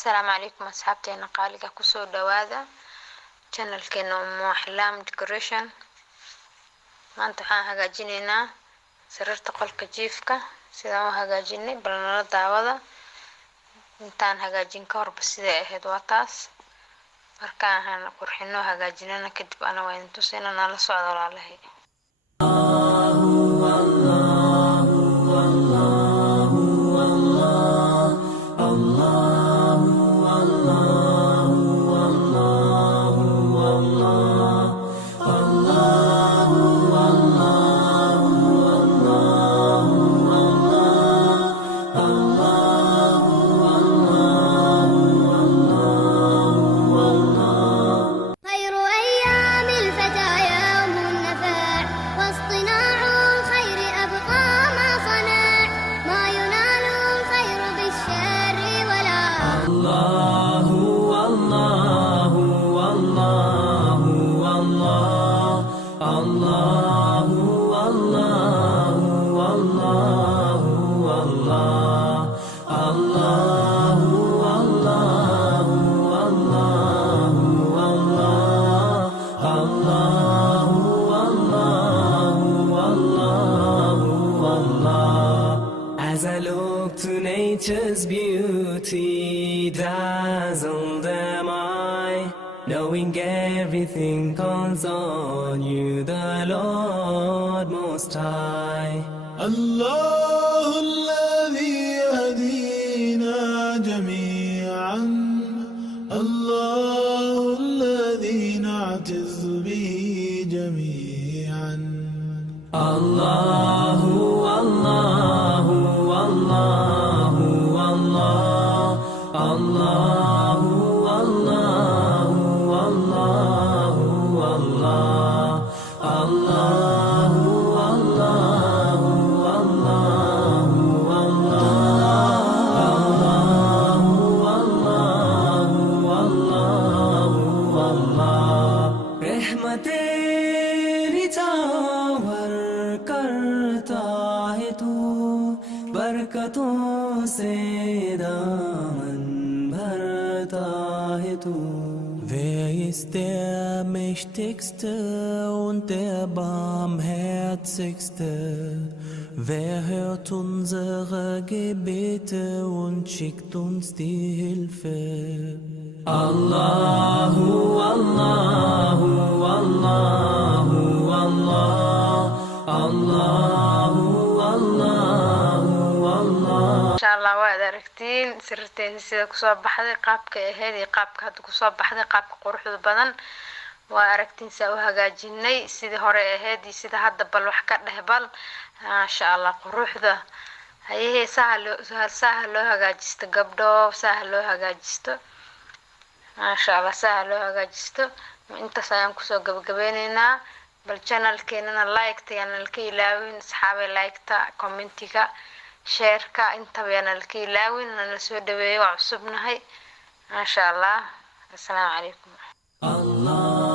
السلام عليكم أصحابتي قالقة كسو دوادا channel keena umu axlaam decoration maanta waxaan hagaajinaynaa sariirta qolka jiifka sidaan u hagaajinay bal nala daawada intaan hagaajin ka horba sidee ahayd waa taas markaan qurxino hagaajinana kadib ana waan tusayna nala socdo walaalahay As I look to nature's beauty, dazzled am I, knowing everything calls on you, the Lord Most High. الله الذي يهدينا جميعا، الله الذي نعتز به جميعا. الله الله الله الله الله الله الله الله الله तेरी चावर करता है तू बरकतों से दामन भरता है तू Wer ist der Mächtigste und der Barmherzigste? Wer hört unsere Gebete und schickt uns die Hilfe? Allahu, Allahu, Allahu, Allah, Allahu, Allahu, Allah. inshallah waad aragtiin sirteena sida ku soo baxday qaabka ahayd iyo qaabka hadda ku soo baxday qaabka quruxda badan waa aragtiin saa u hagaajinay sidii hore ahayd iyo sida hadda bal wax ka dhehbal inshallah quruxda hayee saha loo hagaajisto gabdho saha loo hagaajisto inshallah saha loo hagaajisto intaas ayaan kusoo gabagabaynaynaa bal channelkeena like-ta yana ka ilaawin asxaabay like-ta commentiga share-ka inta yana ka ilaawin nala soo dhaweeyo waa cusubnahay inshallah assalamu alaykum Allah